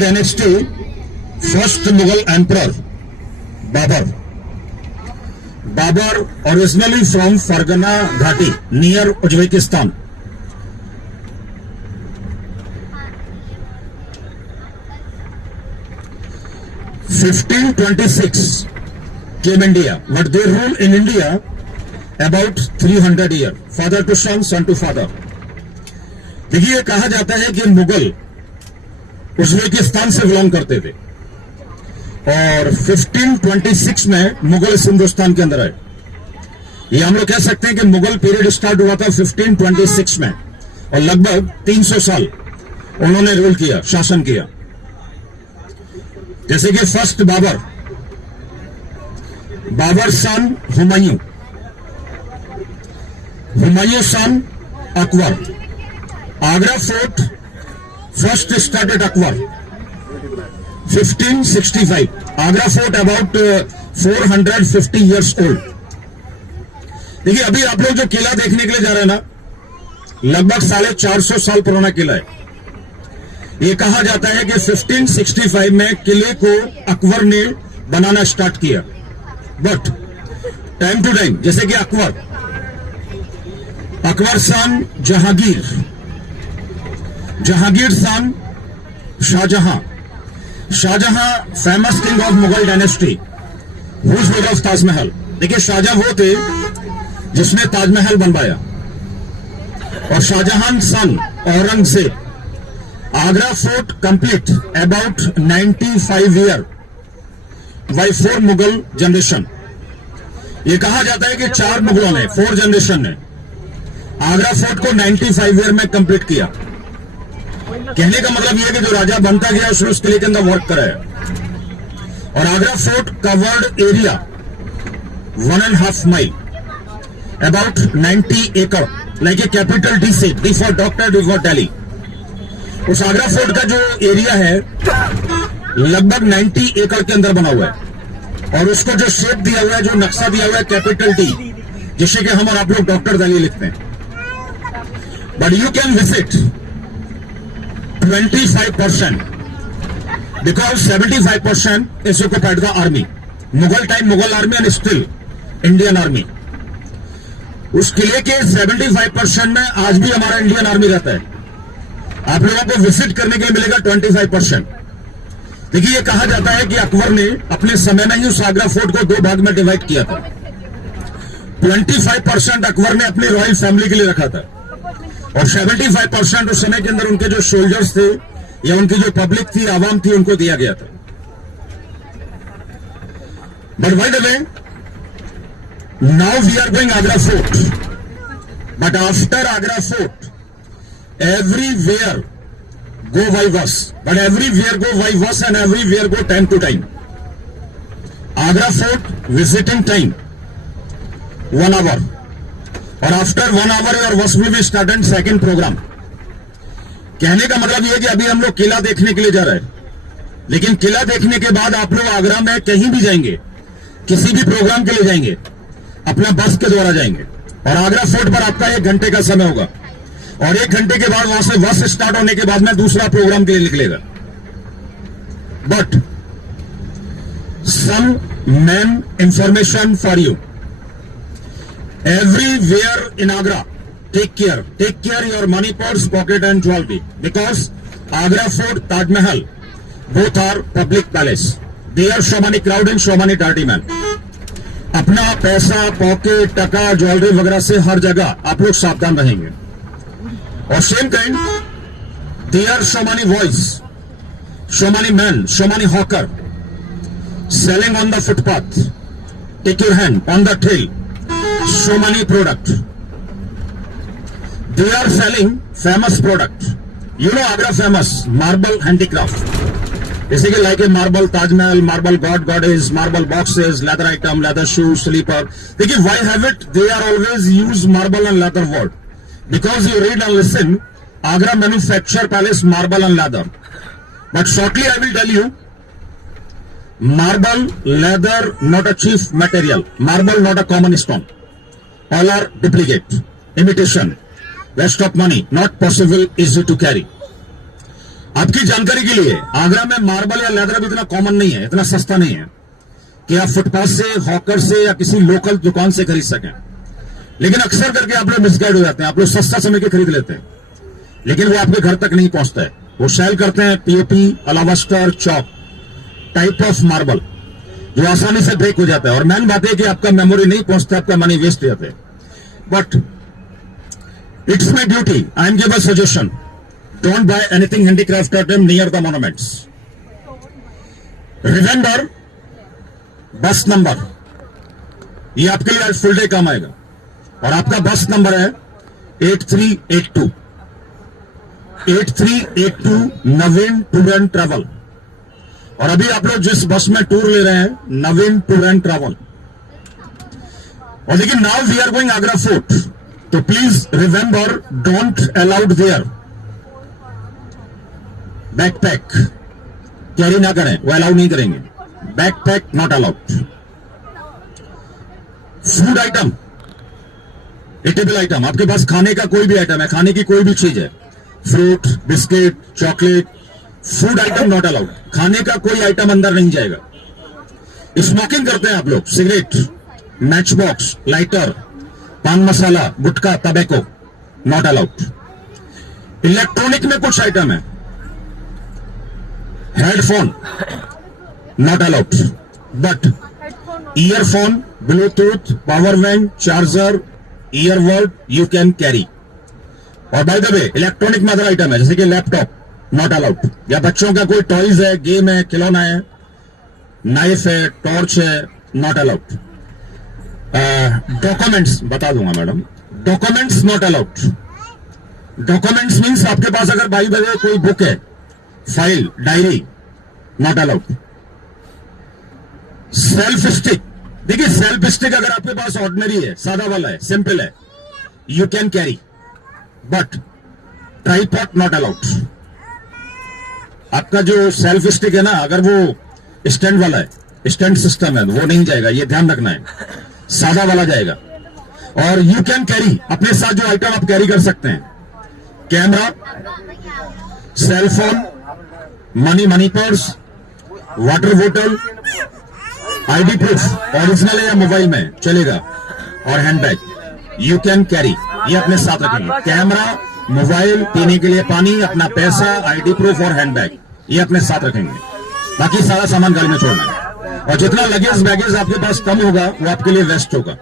Dynasty first Mughal emperor Babur originally from Fargana Ghati near Uzbekistan. (1526) came India, but they ruled in India about 300 years, father to son, son to father. देखिए, कहा जाता है कि Mughal Uzbekistan से belong करते थे और 1526 में मुगल हिंदुस्तान के अंदर आए। ये हम लोग कह सकते हैं कि मुगल पीरियड स्टार्ट हुआ था 1526 में और लगभग 300 साल उन्होंने रूल किया, शासन किया। जैसे कि first Babur son Humayun son Akbar. Agra fort first started Akbar 1565। Agra fort about 450 years old. देखिए, अभी आप लोग जो किला देखने के लिए जा रहे हैं ना, लगभग 450 साल पुराना किला है। ये कहा जाता है कि 1565 में किले को अकबर ने बनाना स्टार्ट किया, बट टाइम टू टाइम, जैसे कि Akbar son Jahangir son Shahjahan famous king of Mughal dynasty whose builder of Taj Mahal. देखिए, शाहजहां वो थे जिसने ताजमहल बनवाया और Shahjahan son Aurangzeb. Agra fort complete about 95 year by 4 Mughal generation. ये कहा जाता है कि 4 मुगलों ने, 4 जनरेशन ने आगरा फोर्ट को 95 ईयर में कंप्लीट किया। कहने का मतलब यह है कि जो राजा बनता गया उसने उस किले के अंदर वर्क कराया। और Agra fort covered area 1.5 mile about 90 एकड़, like a capital D for doctor, D for Delhi. उस आगरा फोर्ट का जो एरिया है लगभग 90 एकड़ के अंदर बना हुआ है और उसको जो शेप दिया हुआ है, जो नक्शा दिया हुआ है, कैपिटल डी, जिसे कि हम और आप लोग डॉक्टर दिल्ली लिखते हैं। But you can visit 25% because 75% is occupied the army. Mughal time Mughal army and still Indian army. उस किले के 75% में आज भी हमारा इंडियन आर्मी रहता है। आप लोगों को विजिट करने के लिए मिलेगा 25%। देखिए, ये कहा जाता है कि अकबर ने अपने समय में ही उस आगरा फोर्ट को 2 भाग में डिवाइड किया था। 25% अकबर ने अपनी रॉयल फैमिली के लिए रखा था और 75% उस समय के अंदर उनके जो सोल्जर्स थे या उनकी जो पब्लिक थी, आवाम थी, उनको दिया गया था। But by the way, now we are going Agra fort, but after Agra fort everywhere go by bus, but everywhere go by bus and everywhere go time to time. Agra Fort visiting time 1 hour, और after 1 hour your bus will be started second program. कहने का मतलब यह है कि अभी हम लोग किला देखने के लिए जा रहे हैं, लेकिन किला देखने के बाद आप लोग आगरा में कहीं भी जाएंगे, किसी भी प्रोग्राम के लिए जाएंगे, अपना बस के द्वारा जाएंगे और आगरा फोर्ट पर आपका 1 घंटे का समय होगा और 1 घंटे के बाद वहां से बस स्टार्ट होने के बाद में दूसरा प्रोग्राम के लिए निकलेगा। But some main information for you, everywhere in Agra take care your money purse, pocket and jewellery, because Agra fort, Taj Mahal both are public palace. They are so many crowd and so many dirty man. अपना पैसा, pocket, टका, jewellery वगैरह से हर जगह आप लोग सावधान रहेंगे। और same kind, there are so many boys, so many men, so many hawker selling on the footpath. Take your hand on the tail. So many product. They are selling famous product. You know Agra famous marble handicraft. जैसे कि like a marble Taj Mahal, marble goddess, marble boxes, leather item, leather shoes, sleeper. देखिए, why have it? They are always use marble and leather word. Because you read and listen, Agra manufacture palace marble and leather. But shortly I will tell you, marble, leather not a chief material. Marble not a common stone. All are duplicate, imitation, waste of money, not possible, easy to carry. आपकी जानकारी के लिए आगरा में marble या leather भी इतना common नहीं है, इतना सस्ता नहीं है कि आप फुटपाथ से, हॉकर से या किसी लोकल दुकान से खरीद सकें। लेकिन अक्सर करके आप लोग मिसगाइड हो जाते हैं, आप लोग सस्ता समझ के खरीद लेते हैं, लेकिन वो आपके घर तक नहीं पहुंचता है। वो सेल करते हैं POP, alabaster, chalk type of marble जो आसानी से ब्रेक हो जाता है। और मेन बात है कि आपका मेमोरी नहीं पहुंचता, आपका मनी वेस्ट हो जाता है। But it's my duty, I am give a suggestion, don't buy anything handicraft item near the monuments. Remember बस नंबर, ये आपके लिए आज फुल डे काम आएगा। और आपका बस नंबर है 8382 8382 नवीन टूर एंड ट्रैवल। और अभी आप लोग जिस बस में टूर ले रहे हैं, नवीन टूर एंड ट्रैवल। और देखिए, now we are going Agra fort, तो please remember, don't allowed there backpack carry ना करें, वो अलाउ नहीं करेंगे। Backpack not allowed. Food item, eatable item, आपके पास खाने का कोई भी आइटम है, खाने की कोई भी चीज है, fruit, biscuit, chocolate, food item not allowed. खाने का कोई आइटम अंदर नहीं जाएगा। स्मोकिंग करते हैं आप लोग, सिगरेट, मैच बॉक्स, लाइटर, पान मसाला, गुटखा, टबैको नॉट अलाउड। इलेक्ट्रॉनिक में कुछ आइटम है, headphone not allowed, but earphone, Bluetooth, power bank, charger, earbud you can carry. और बाय द वे, इलेक्ट्रॉनिक में अदर आइटम है जैसे कि लैपटॉप नॉट अलाउड, या बच्चों का कोई टॉयज है, गेम है, खिलौना है, नाइफ है, टॉर्च है, नॉट अलाउड। डॉक्यूमेंट्स बता दूंगा madam, documents not allowed. Documents means आपके पास अगर बाई द वे कोई बुक है, file, diary, not allowed. Self stick, देखिए सेल्फ स्टिक अगर आपके पास ऑर्डिनरी है, सादा वाला है, सिंपल है, you can carry, but tripod not allowed. आपका जो सेल्फ स्टिक है ना, अगर वो स्टैंड वाला है, स्टैंड सिस्टम है, वो नहीं जाएगा, ये ध्यान रखना है, सादा वाला जाएगा। और यू कैन कैरी, अपने साथ जो आइटम आप कैरी कर सकते हैं, camera, cellphone, money purse, water बोतल, आईडी प्रूफ ओरिजिनल है या मोबाइल में चलेगा, और हैंडबैग यू कैन कैरी, ये अपने साथ रखेंगे। कैमरा, मोबाइल, पीने के लिए पानी, अपना पैसा, आईडी प्रूफ और हैंडबैग ये अपने साथ रखेंगे। बाकी सारा सामान गाड़ी में छोड़ना है। और जितना लगेज बैगेज आपके पास कम होगा वो आपके लिए वेस्ट होगा।